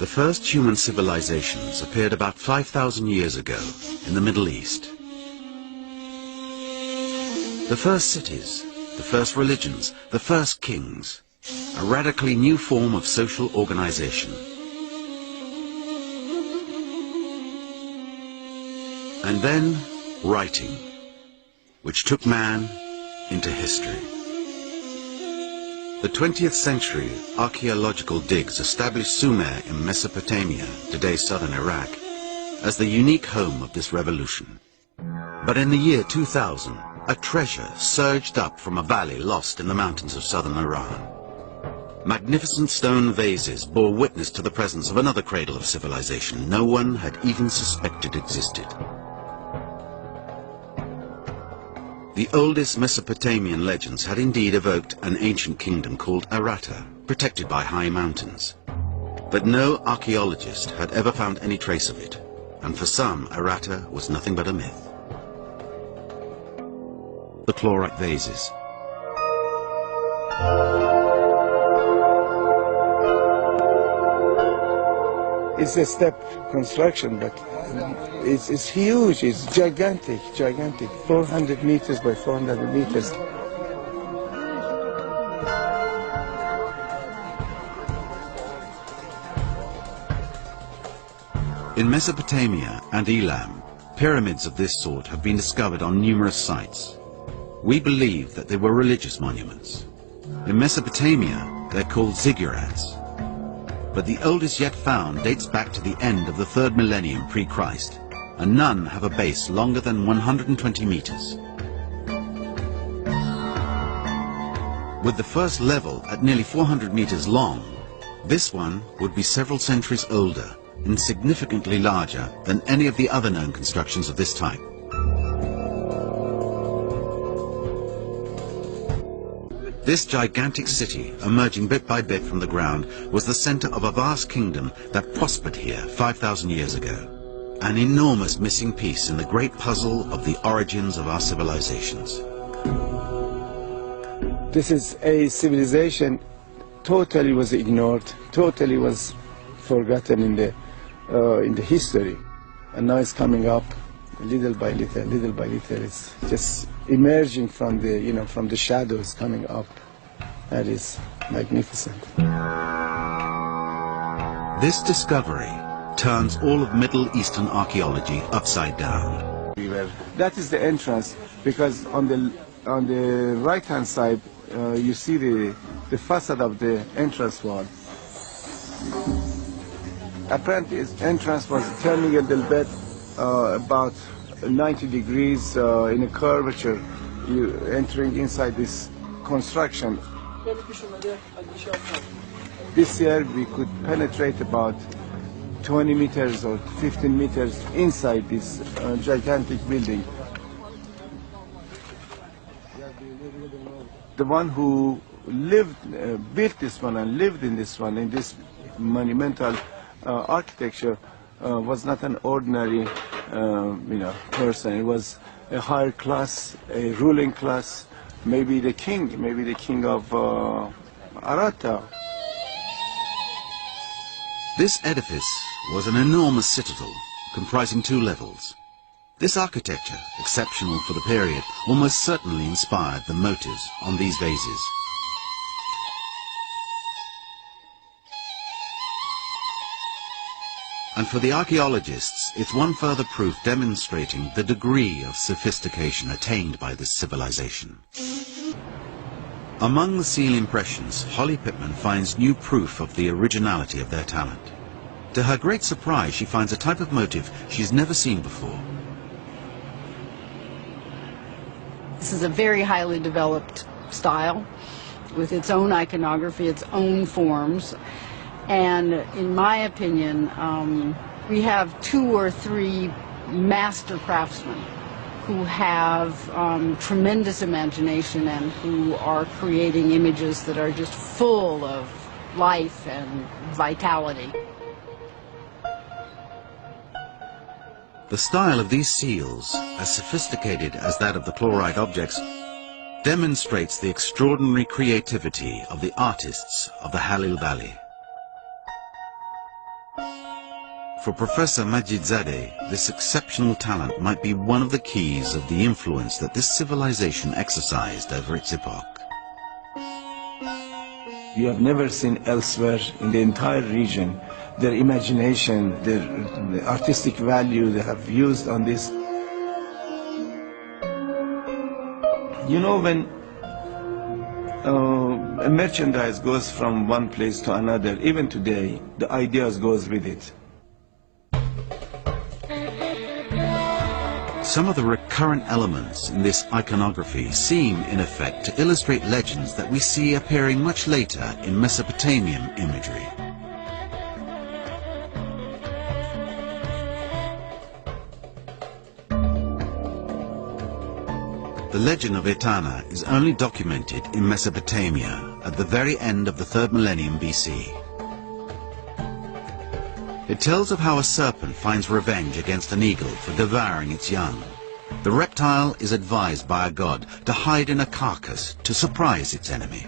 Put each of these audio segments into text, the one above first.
The first human civilizations appeared about 5,000 years ago in the Middle East. The first cities, the first religions, the first kings, a radically new form of social organization. And then writing, which took man into history. The 20th century archaeological digs established Sumer in Mesopotamia, today's southern Iraq, as the unique home of this revolution. But in the year 2000, a treasure surged up from a valley lost in the mountains of southern Iran. Magnificent stone vases bore witness to the presence of another cradle of civilization no one had even suspected existed. The oldest Mesopotamian legends had indeed evoked an ancient kingdom called Arata, protected by high mountains. But no archaeologist had ever found any trace of it, and for some, Arata was nothing but a myth. The chlorite vases. It's a step construction, but it's huge, it's gigantic, 400 meters by 400 meters. In Mesopotamia and Elam, pyramids of this sort have been discovered on numerous sites. We believe that they were religious monuments. In Mesopotamia, they're called ziggurats. But the oldest yet found dates back to the end of the 3rd millennium pre-Christ, and none have a base longer than 120 meters. With the first level at nearly 400 meters long, this one would be several centuries older and significantly larger than any of the other known constructions of this type. This gigantic city, emerging bit by bit from the ground, was the center of a vast kingdom that prospered here 5,000 years ago. An enormous missing piece in the great puzzle of the origins of our civilizations. This is a civilization totally was ignored, totally was forgotten in the history, and now it's coming up little by little, little by little. It's just emerging from the, from the shadows, coming up. That is magnificent. This discovery turns all of Middle Eastern archaeology upside down. That is the entrance, because on the right-hand side, you see the facade of the entrance wall. Apparently, its entrance was turning a little bit, about 90 degrees in a curvature, you entering inside this construction. This year we could penetrate about 20 meters or 15 meters inside this gigantic building. The one who built this one and lived in this one, in this monumental architecture, was not an ordinary person. It was a higher class, a ruling class, maybe the king of Arata. This edifice was an enormous citadel comprising 2 levels. This architecture, exceptional for the period, almost certainly inspired the motives on these vases. And for the archaeologists, it's one further proof demonstrating the degree of sophistication attained by this civilization. Among the seal impressions, Holly Pittman finds new proof of the originality of their talent. To her great surprise, she finds a type of motif she's never seen before. This is a very highly developed style with its own iconography, its own forms. And in my opinion, we have 2 or 3 master craftsmen who have tremendous imagination and who are creating images that are just full of life and vitality. The style of these seals, as sophisticated as that of the chlorite objects, demonstrates the extraordinary creativity of the artists of the Halil Valley. For Professor Majidzadeh, this exceptional talent might be one of the keys of the influence that this civilization exercised over its epoch. You have never seen elsewhere in the entire region their imagination, their artistic value they have used on this. You know, when a merchandise goes from one place to another, even today, the ideas goes with it. Some of the recurrent elements in this iconography seem, in effect, to illustrate legends that we see appearing much later in Mesopotamian imagery. The legend of Etana is only documented in Mesopotamia at the very end of the 3rd millennium BC. It tells of how a serpent finds revenge against an eagle for devouring its young. The reptile is advised by a god to hide in a carcass to surprise its enemy.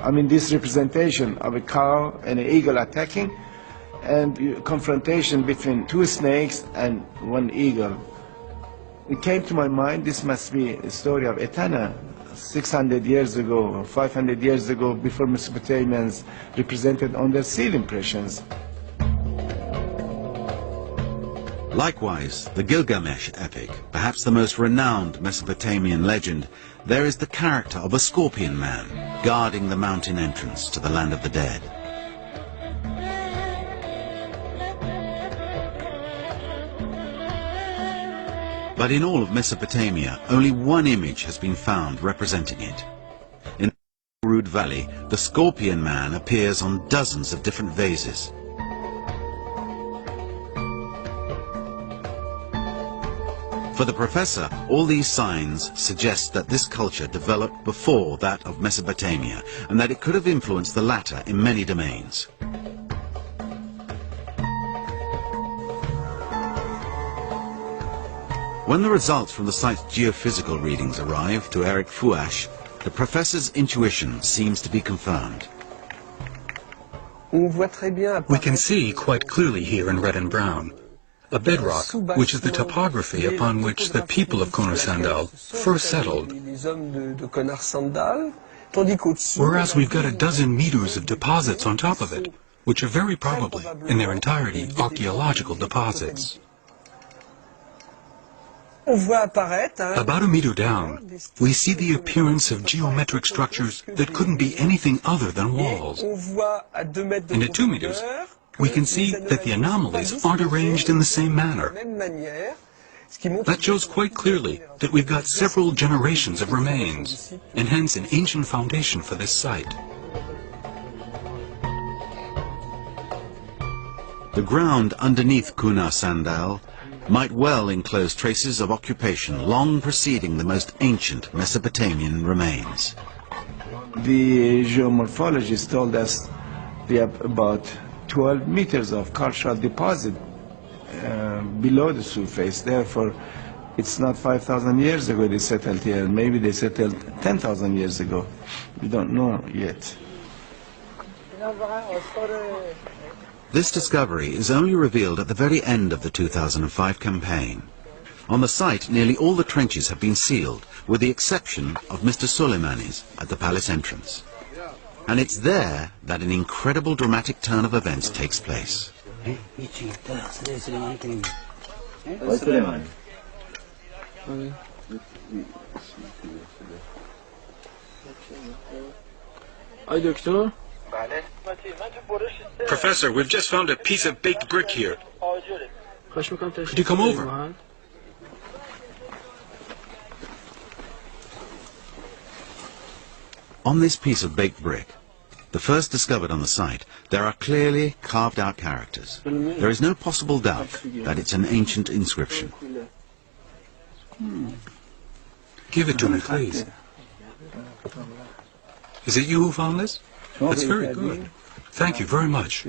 I mean, this representation of a cow and an eagle attacking, and confrontation between two snakes and one eagle. It came to my mind, this must be a story of Etana, 600 years ago or 500 years ago, before Mesopotamians represented on their seal impressions. Likewise, the Gilgamesh epic, perhaps the most renowned Mesopotamian legend, there is the character of a scorpion man guarding the mountain entrance to the land of the dead. But in all of Mesopotamia, only one image has been found representing it. In the Rud Valley, the scorpion man appears on dozens of different vases. For the professor, all these signs suggest that this culture developed before that of Mesopotamia, and that it could have influenced the latter in many domains. When the results from the site's geophysical readings arrive to Eric Fouache, the professor's intuition seems to be confirmed. We can see quite clearly here in red and brown a bedrock, which is the topography upon which the people of Konasandal first settled, whereas we've got a dozen meters of deposits on top of it, which are very probably, in their entirety, archaeological deposits. About a meter down, we see the appearance of geometric structures that couldn't be anything other than walls. And at 2 meters, we can see that the anomalies aren't arranged in the same manner. That shows quite clearly that we've got several generations of remains, and hence an ancient foundation for this site. The ground underneath Konasandal might well enclose traces of occupation long preceding the most ancient Mesopotamian remains. The geomorphologists told us we have about 12 meters of cultural deposit below the surface. Therefore, it's not 5,000 years ago they settled here. Maybe they settled 10,000 years ago. We don't know yet. This discovery is only revealed at the very end of the 2005 campaign. On the site, nearly all the trenches have been sealed, with the exception of Mr. Soleimani's at the palace entrance. And it's there that an incredible dramatic turn of events takes place. Professor, we've just found a piece of baked brick here. Could you come over? On this piece of baked brick, the first discovered on the site, there are clearly carved out characters. There is no possible doubt that it's an ancient inscription. Give it to me, please. Is it you who found this? That's very good. Thank you very much.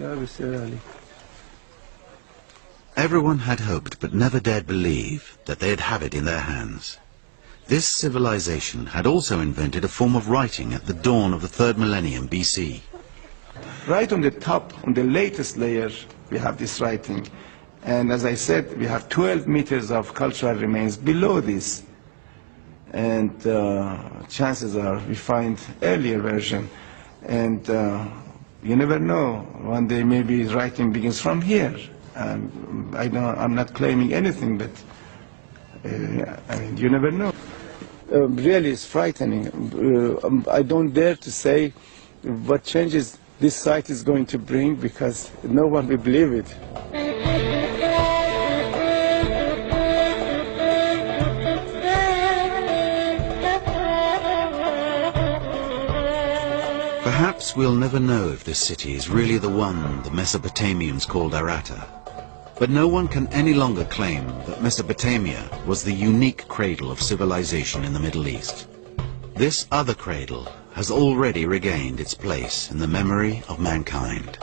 Everyone had hoped but never dared believe that they'd have it in their hands. This civilization had also invented a form of writing at the dawn of the 3rd millennium BC. right on the top, on the latest layer, we have this writing. And as I said, we have 12 meters of cultural remains below this. And chances are we find earlier version. And you never know, one day maybe writing begins from here. I'm not claiming anything, but I mean, you never know. Really, it's frightening. I don't dare to say what changes this site is going to bring, because no one will believe it. Perhaps we'll never know if this city is really the one the Mesopotamians called Aratta. But no one can any longer claim that Mesopotamia was the unique cradle of civilization in the Middle East. This other cradle has already regained its place in the memory of mankind.